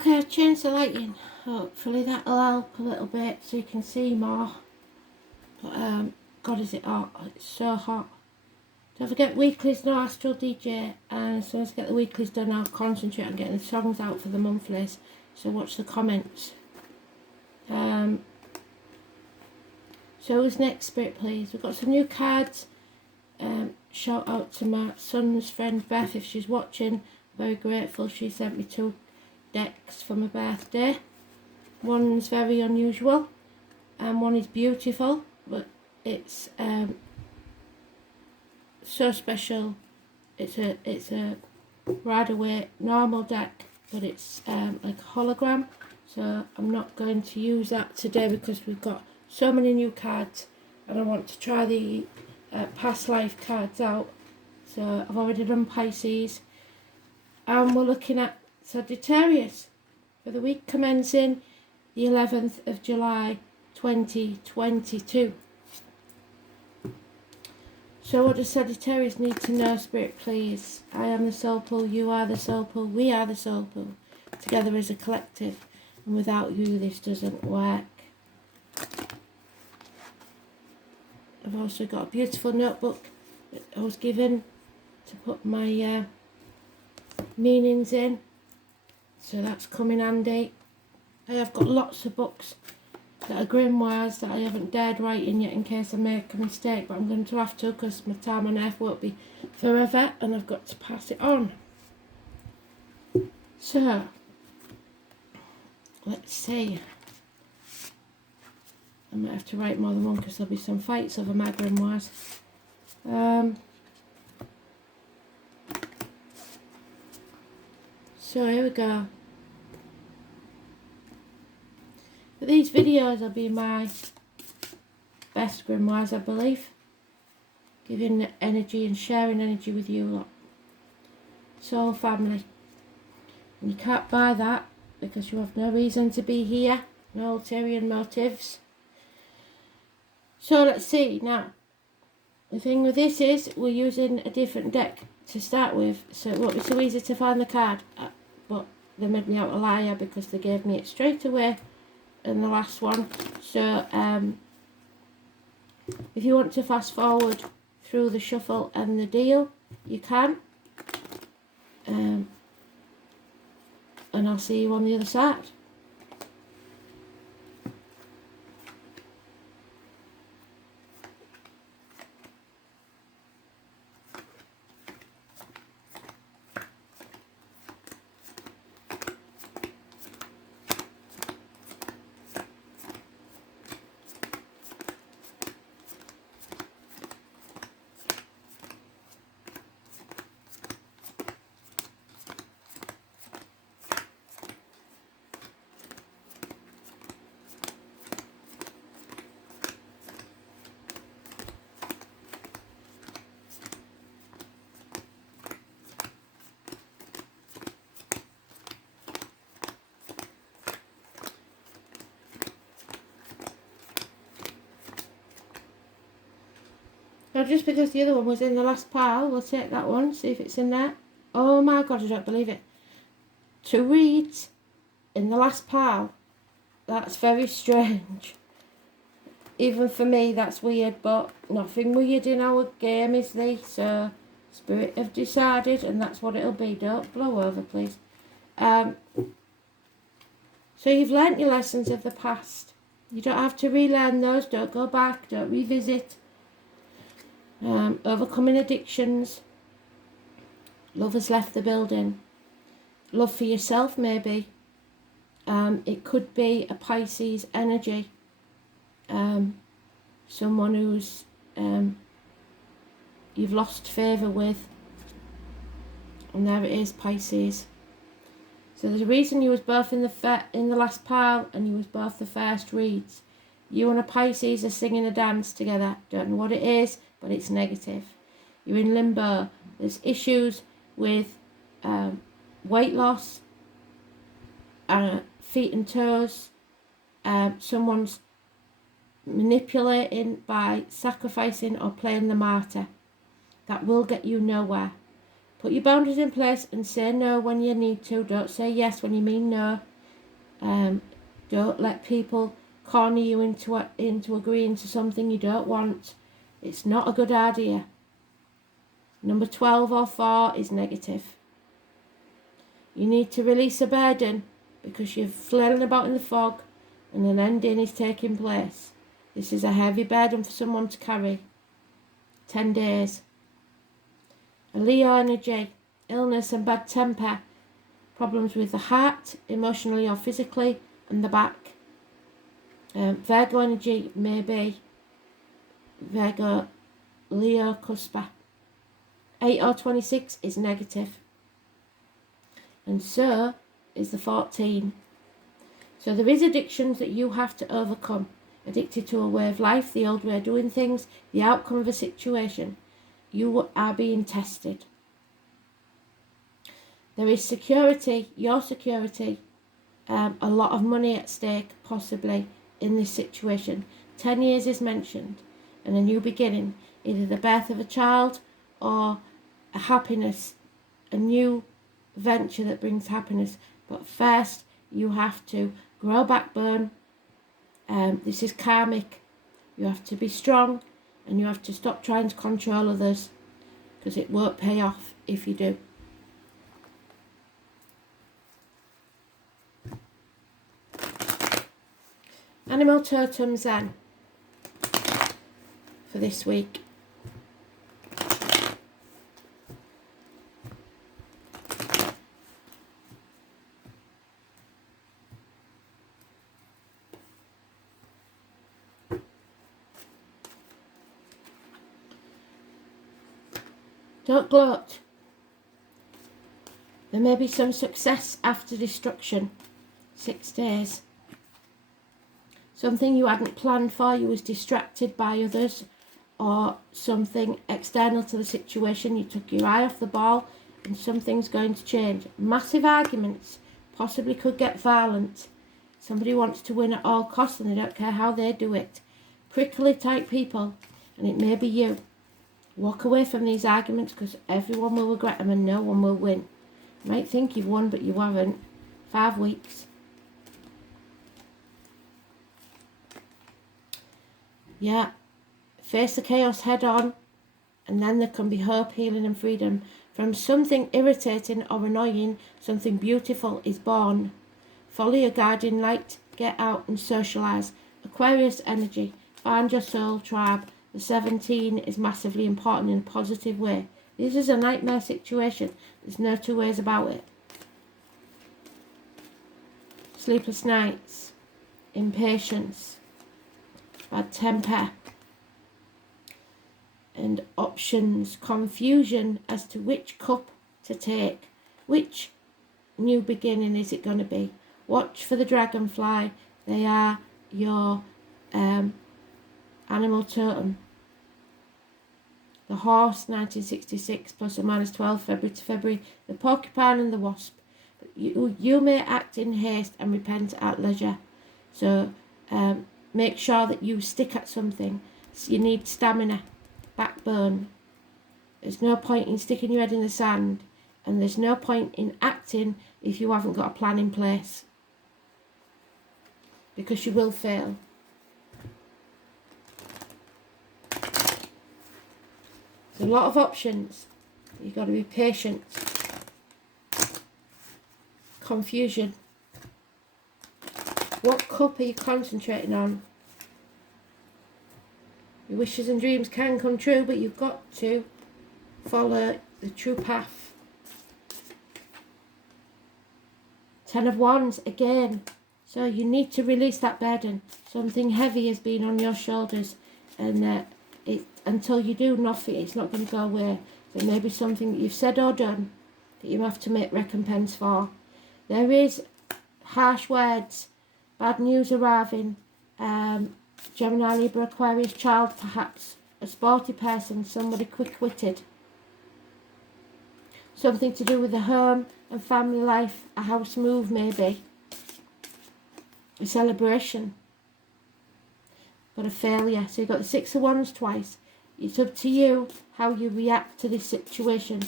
Okay, I've changed the lighting. Hopefully that'll help a little bit so you can see more. But God, is it hot? It's so hot. Don't forget weeklies, no Astral DJ. And as soon as I get the weeklies done, I'll concentrate on getting the songs out for the monthlies. So watch the comments. So who's next, Spirit, please? We've got some new cards. Shout out to my son's friend Beth if she's watching. Very grateful. She sent me 2 decks for my birthday. One's very unusual and one is beautiful, but it's so special. It's a Rider-Waite normal deck, but it's like a hologram, so I'm not going to use that today because we've got so many new cards and I want to try the past life cards out. So I've already done Pisces and we're looking at Sagittarius for the week commencing the 11th of July 2022. So what does Sagittarius need to know, Spirit, please? I am the soul pool, you are the soul pool, we are the soul pool, together as a collective, and without you this doesn't work. I've also got a beautiful notebook that I was given to put my meanings in, so that's come in handy. I have got lots of books that are grimoires that I haven't dared write in yet in case I make a mistake, but I'm going to have to because my time on earth won't be forever and I've got to pass it on. So, let's see. I might have to write more than one because there'll be some fights over my grimoires. So here we go. But these videos will be my best grimoires, I believe. Giving energy and sharing energy with you lot. Soul family. And you can't buy that because you have no reason to be here. No ulterior motives. So let's see now. The thing with this is we're using a different deck to start with. So it won't be so easy to find the card. But they made me out a liar because they gave me it straight away in the last one. So if you want to fast forward through the shuffle and the deal, you can, and I'll see you on the other side. Now just because the other one was in the last pile, we'll take that one, see if it's in there. Oh my God, I don't believe it. 2 reads in the last pile. That's very strange. Even for me, that's weird, but nothing weird in our game, is there? So, Spirit have decided, and that's what it'll be. Don't blow over, please. So you've learnt your lessons of the past. You don't have to relearn those. Don't go back. Don't revisit. Overcoming addictions. Love has left the building. Love for yourself, maybe. It could be a Pisces energy. Someone who's you've lost favour with. And there it is, Pisces. So there's a reason you was both in the last pile and you was both the first reads. You and a Pisces are singing a dance together. Don't know what it is, but it's negative. You're in limbo. There's issues with weight loss, feet and toes. Someone's manipulating by sacrificing or playing the martyr. That will get you nowhere. Put your boundaries in place and say no when you need to. Don't say yes when you mean no. Don't let people corner you into agreeing to something you don't want. It's not a good idea. Number 12 or 4 is negative. You need to release a burden because you're flailing about in the fog and an ending is taking place. This is a heavy burden for someone to carry. 10 days. A Leo energy, illness and bad temper, problems with the heart, emotionally or physically, and the back. Virgo energy may be Virgo, Leo, Cuspa. 8 or 26 is negative. And so is the 14. So there is addictions that you have to overcome. Addicted to a way of life, the old way of doing things, the outcome of a situation. You are being tested. There is security, your security, a lot of money at stake possibly in this situation. 10 years is mentioned and a new beginning, either the birth of a child or a happiness, a new venture that brings happiness. But first you have to grow backbone. This is karmic. You have to be strong and you have to stop trying to control others because it won't pay off if you do. Animal totems then for this week. Don't gloat. There may be some success after destruction. 6 days. Something you hadn't planned for, you was distracted by others or something external to the situation. You took your eye off the ball and something's going to change. Massive arguments possibly could get violent. Somebody wants to win at all costs and they don't care how they do it. Prickly type people, and it may be you. Walk away from these arguments because everyone will regret them and no one will win. You might think you've won but you haven't. 5 weeks. Yeah, face the chaos head on and then there can be hope, healing and freedom. From something irritating or annoying, something beautiful is born. Follow your guiding light, get out and socialise. Aquarius energy, find your soul tribe. The 17 is massively important in a positive way. This is a nightmare situation. There's no two ways about it. Sleepless nights, impatience, bad temper, and options, confusion as to which cup to take. Which new beginning is it going to be? Watch for the dragonfly. They are your animal totem. The horse, 1966, plus or minus 12, February to February. The porcupine and the wasp. You may act in haste and repent at leisure. So make sure that you stick at something. You need stamina, backbone. There's no point in sticking your head in the sand. And there's no point in acting if you haven't got a plan in place. Because you will fail. There's a lot of options. You've got to be patient. Confusion. What cup are you concentrating on? Your wishes and dreams can come true, but you've got to follow the true path. 10 of Wands again. So you need to release that burden. Something heavy has been on your shoulders, and until you do nothing, it's not going to go away. There may be something that you've said or done that you have to make recompense for. There is harsh words, bad news arriving. Gemini, Libra, Aquarius, child perhaps, a sporty person, somebody quick-witted. Something to do with the home and family life, a house move maybe. A celebration. But a failure. So you've got the 6 of Wands twice. It's up to you how you react to this situation.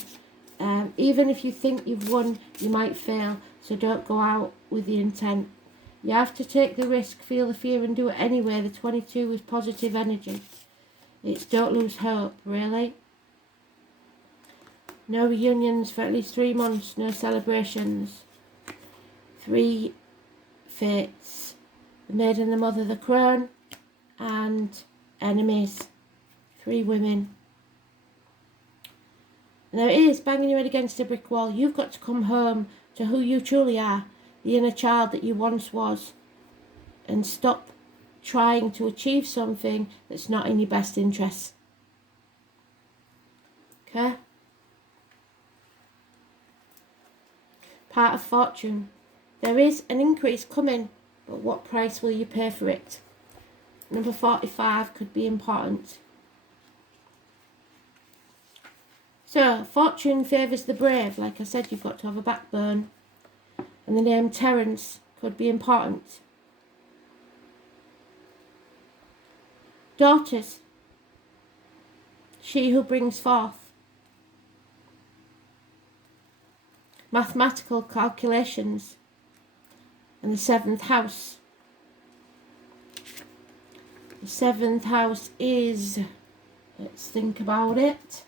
Even if you think you've won, you might fail. So don't go out with the intent. You have to take the risk, feel the fear and do it anyway. The 22 is positive energy. It's don't lose hope, really. No reunions for at least 3 months, no celebrations. 3 fates. The maiden, the mother, the crone, and enemies. 3 women. And there it is, banging your head against a brick wall. You've got to come home to who you truly are, the inner child that you once was, and stop trying to achieve something that's not in your best interests. Okay? Part of fortune. There is an increase coming, but what price will you pay for it? Number 45 could be important. So, fortune favours the brave. Like I said, you've got to have a backbone. And the name Terence could be important. Daughters. She who brings forth. Mathematical calculations. And the 7th house. The 7th house is, let's think about it,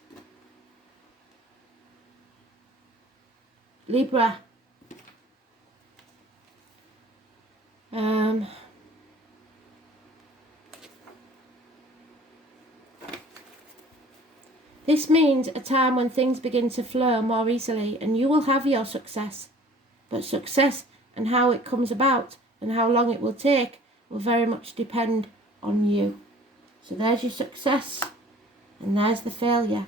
Libra. This means a time when things begin to flow more easily and you will have your success. But success and how it comes about and how long it will take will very much depend on you. So there's your success and there's the failure.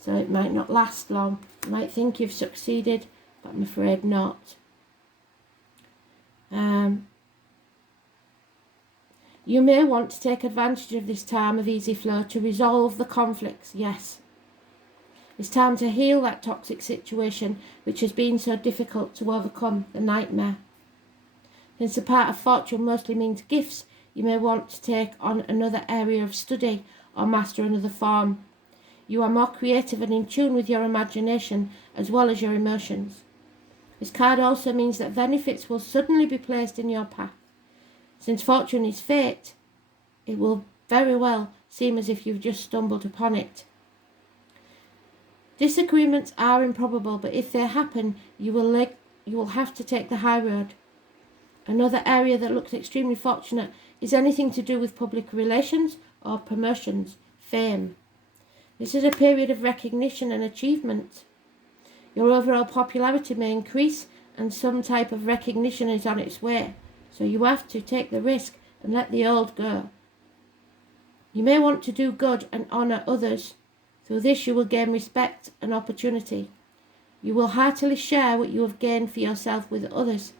So it might not last long. You might think you've succeeded, but I'm afraid not. You may want to take advantage of this time of easy flow to resolve the conflicts, yes. It's time to heal that toxic situation which has been so difficult to overcome, the nightmare. Since the part of fortune mostly means gifts, you may want to take on another area of study or master another form. You are more creative and in tune with your imagination as well as your emotions. This card also means that benefits will suddenly be placed in your path. Since fortune is fate, it will very well seem as if you've just stumbled upon it. Disagreements are improbable, but if they happen, you will have to take the high road. Another area that looks extremely fortunate is anything to do with public relations or promotions, fame. This is a period of recognition and achievement. Your overall popularity may increase and some type of recognition is on its way. So you have to take the risk and let the old go. You may want to do good and honour others. Through this you will gain respect and opportunity. You will heartily share what you have gained for yourself with others.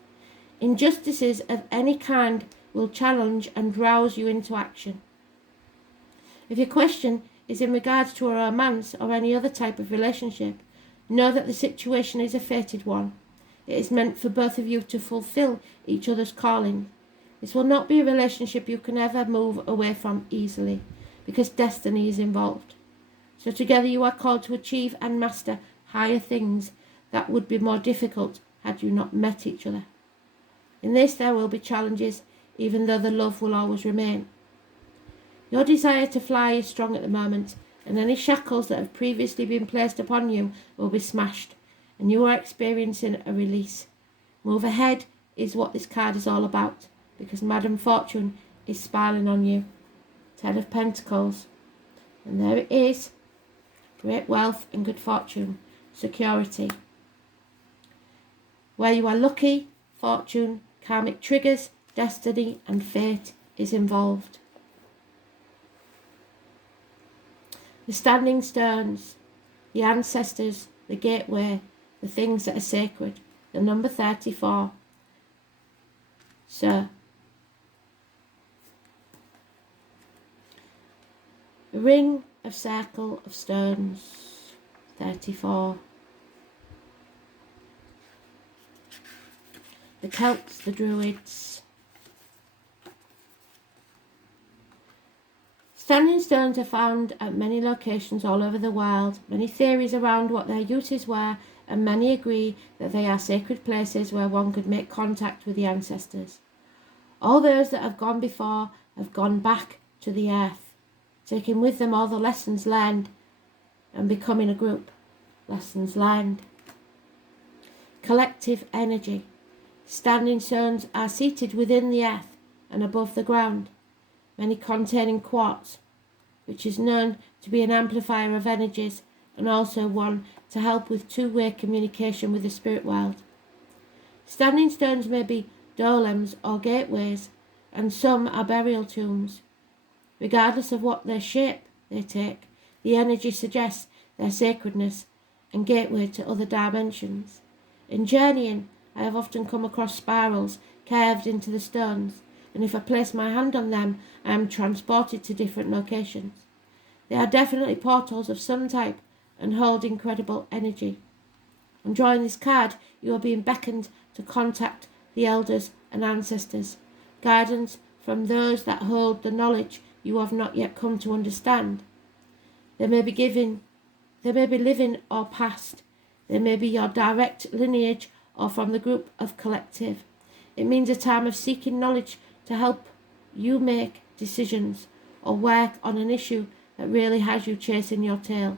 Injustices of any kind will challenge and rouse you into action. If your question is in regards to a romance or any other type of relationship, know that the situation is a fated one. It is meant for both of you to fulfill each other's calling. This will not be a relationship you can ever move away from easily, because destiny is involved. So together you are called to achieve and master higher things that would be more difficult had you not met each other. In this there will be challenges, even though the love will always remain. Your desire to fly is strong at the moment, and any shackles that have previously been placed upon you will be smashed, and you are experiencing a release. Move ahead is what this card is all about, because Madame Fortune is smiling on you. 10 of Pentacles. And there it is. Great wealth and good fortune. Security. Where you are lucky, fortune, karmic triggers, destiny and fate is involved. The standing stones, the ancestors, the gateway, the things that are sacred. The number 34. So, the ring of circle of stones, 34. The Celts, the Druids. Standing stones are found at many locations all over the world. Many theories around what their uses were, and many agree that they are sacred places where one could make contact with the ancestors. All those that have gone before have gone back to the earth, taking with them all the lessons learned and becoming a group. Lessons learned. Collective energy. Standing stones are seated within the earth and above the ground, many containing quartz, which is known to be an amplifier of energies and also one to help with two-way communication with the spirit world. Standing stones may be dolems or gateways, and some are burial tombs. Regardless of what their shape they take, the energy suggests their sacredness and gateway to other dimensions. In journeying, I have often come across spirals carved into the stones, and if I place my hand on them, I am transported to different locations. They are definitely portals of some type and hold incredible energy. On drawing this card, you are being beckoned to contact the elders and ancestors, guidance from those that hold the knowledge you have not yet come to understand. They may be living or past. They may be your direct lineage or from the group of collective. It means a time of seeking knowledge to help you make decisions or work on an issue that really has you chasing your tail.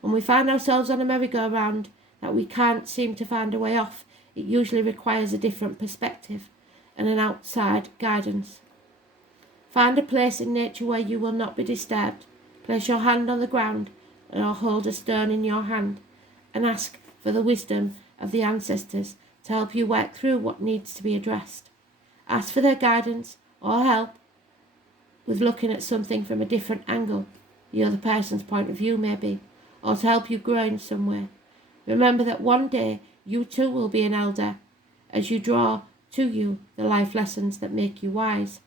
When we find ourselves on a merry-go-round that we can't seem to find a way off, it usually requires a different perspective and an outside guidance. Find a place in nature where you will not be disturbed. Place your hand on the ground or hold a stone in your hand and ask for the wisdom of the ancestors to help you work through what needs to be addressed. Ask for their guidance or help with looking at something from a different angle, the other person's point of view maybe, or to help you grow in some way. Remember that one day you too will be an elder as you draw to you the life lessons that make you wise.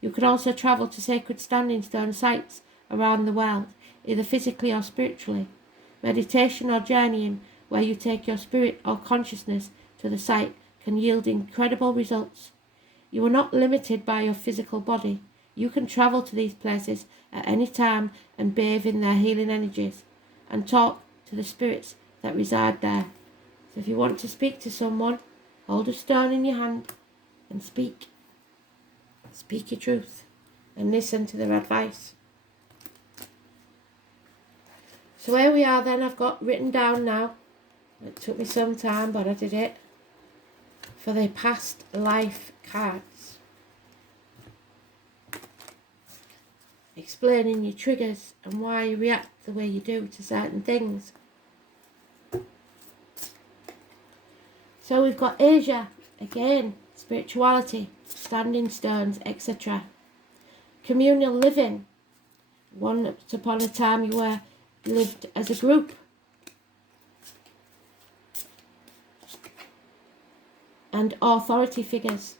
You can also travel to sacred standing stone sites around the world, either physically or spiritually. Meditation or journeying, where you take your spirit or consciousness to the site, can yield incredible results. You are not limited by your physical body. You can travel to these places at any time and bathe in their healing energies and talk to the spirits that reside there. So if you want to speak to someone, hold a stone in your hand and speak. Speak your truth and listen to their advice. So here we are then, I've got written down now, it took me some time but I did it, for the past life cards. Explaining your triggers and why you react the way you do to certain things. So we've got Asia, again, spirituality, standing stones, etc. Communal living. Once upon a time you lived as a group. And authority figures,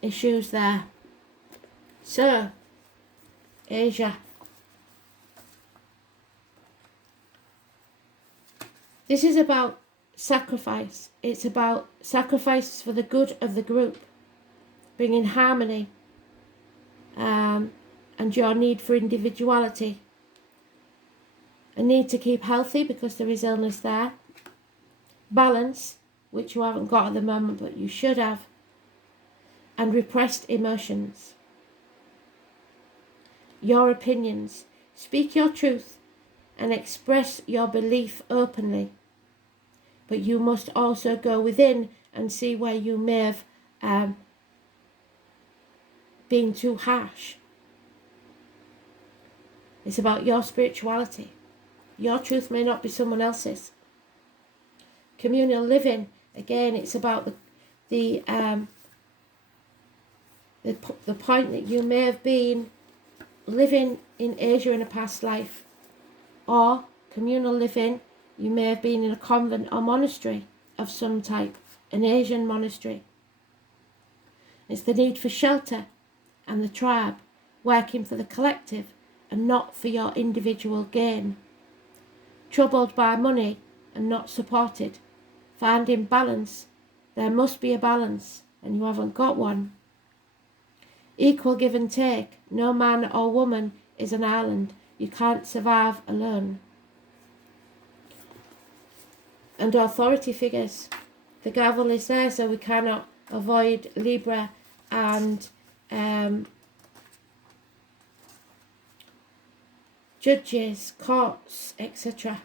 issues there. So, Asia. This is about sacrifice. It's about sacrifice for the good of the group, bringing harmony, and your need for individuality. A need to keep healthy because there is illness there. Balance, which you haven't got at the moment but you should have. And repressed emotions. Your opinions. Speak your truth and express your belief openly. But you must also go within and see where you may have been too harsh. It's about your spirituality. Your truth may not be someone else's. Communal living, again, it's about the point that you may have been living in Asia in a past life, or communal living, you may have been in a convent or monastery of some type, an Asian monastery. It's the need for shelter and the tribe, working for the collective and not for your individual gain. Troubled by money and not supported, finding balance. There must be a balance and you haven't got one. Equal give and take. No man or woman is an island. You can't survive alone. And authority figures. The gavel is there, so we cannot avoid Libra and judges, courts, etc.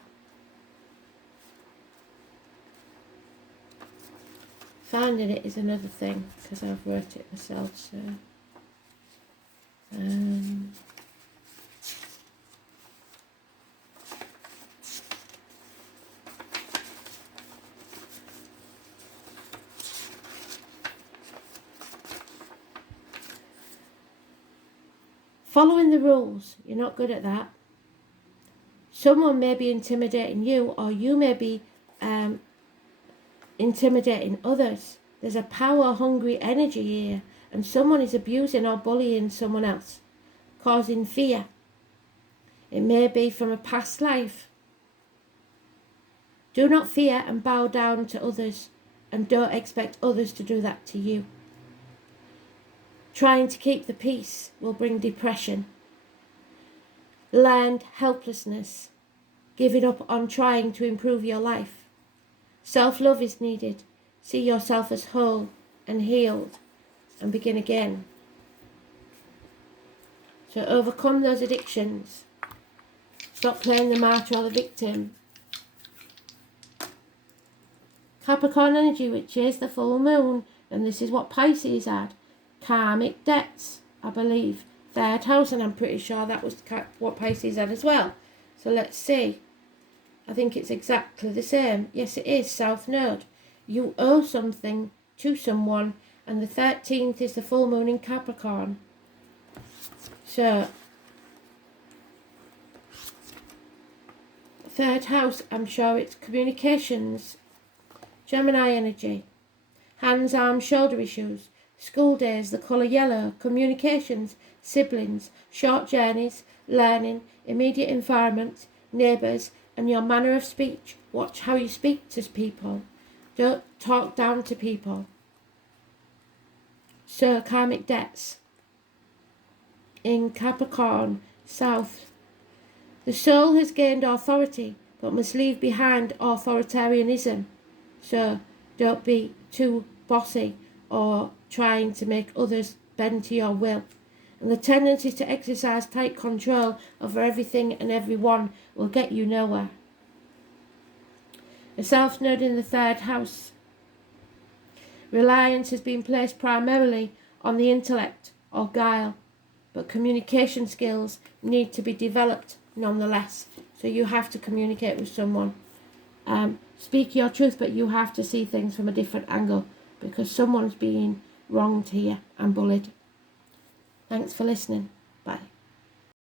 Finding it is another thing because I've wrote it myself. So following the rules, you're not good at that. Someone may be intimidating you, or you may be intimidating others. There's a power-hungry energy here, and someone is abusing or bullying someone else, causing fear. It may be from a past life. Do not fear and bow down to others, and don't expect others to do that to you. Trying to keep the peace will bring depression. Learned helplessness, giving up on trying to improve your life. Self-love is needed. See yourself as whole and healed and begin again. So overcome those addictions. Stop playing the martyr or the victim. Capricorn energy, which is the full moon, and this is what Pisces had. Karmic debts, I believe. Third house, and I'm pretty sure that was what Pisces had as well. So let's see. I think it's exactly the same. Yes, it is. South Node. You owe something to someone, and the 13th is the full moon in Capricorn. So, third house, I'm sure it's communications. Gemini energy. Hands, arms, shoulder issues. School days, the colour yellow. Communications, siblings, short journeys, learning, immediate environment, neighbours, and your manner of speech. Watch how you speak to people. Don't talk down to people. So, karmic debts. In Capricorn, South. The soul has gained authority, but must leave behind authoritarianism. So, don't be too bossy or trying to make others bend to your will. And the tendency to exercise tight control over everything and everyone will get you nowhere. A South Node in the third house. Reliance has been placed primarily on the intellect or guile, but communication skills need to be developed nonetheless. So you have to communicate with someone. Speak your truth, but you have to see things from a different angle because someone's being wronged here and bullied. Thanks for listening.